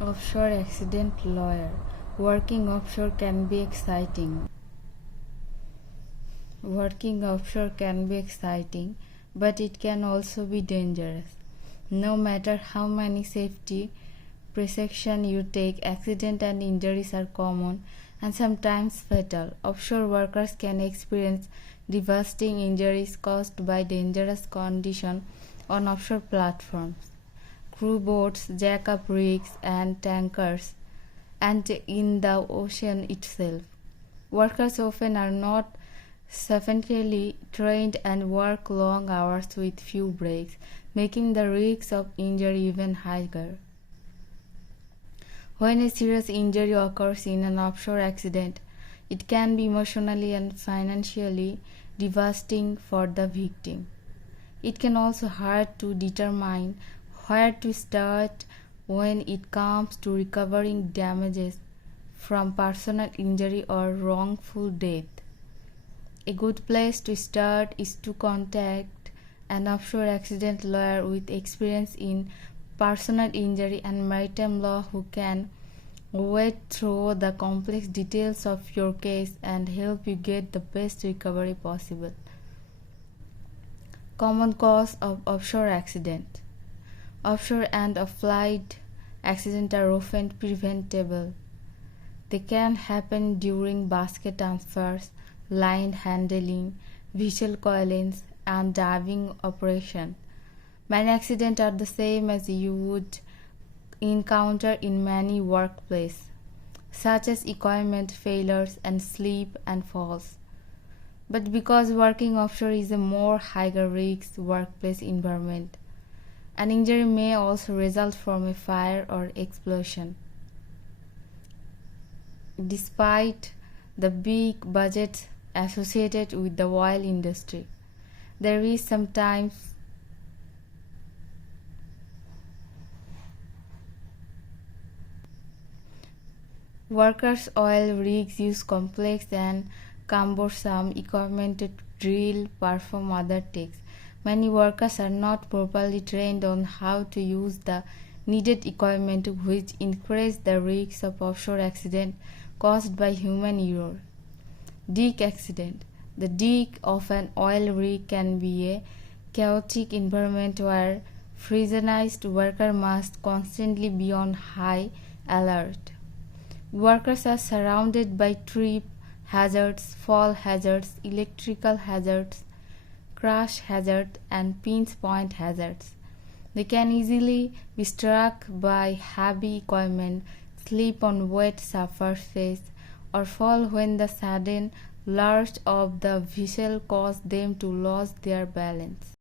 Offshore accident lawyer. Working offshore can be exciting. Working offshore can be exciting, but it can also be dangerous. No matter how many safety precautions you take, accidents and injuries are common and sometimes fatal. Offshore workers can experience devastating injuries caused by dangerous conditions on offshore platforms, crew boats, jack-up rigs, and tankers, and in the ocean itself. Workers often are not sufficiently trained and work long hours with few breaks, making the risk of injury even higher. When a serious injury occurs in an offshore accident, it can be emotionally and financially devastating for the victim. It can also hard to determine where to start when it comes to recovering damages from personal injury or wrongful death. A good place to start is to contact an offshore accident lawyer with experience in personal injury and maritime law who can wade through the complex details of your case and help you get the best recovery possible. Common cause of offshore accident. Offshore and off-flight accidents are often preventable. They can happen during basket transfers, line handling, vessel coilings, and diving operation. Many accidents are the same as you would encounter in many workplaces, such as equipment failures and slip and falls. But because working offshore is a more higher risk workplace environment, an injury may also result from a fire or explosion. Despite the big budgets associated with the oil industry, there is sometimes workers' oil rigs use complex and cumbersome equipment to drill, perform other tasks. Many workers are not properly trained on how to use the needed equipment, which increase the risk of offshore accident caused by human error. Deck accident. The deck of an oil rig can be a chaotic environment where pressurized workers must constantly be on high alert. Workers are surrounded by trip hazards, fall hazards, electrical hazards, crash hazards, and pinch point hazards. They can easily be struck by heavy equipment, slip on wet surfaces, or fall when the sudden lurch of the vessel causes them to lose their balance.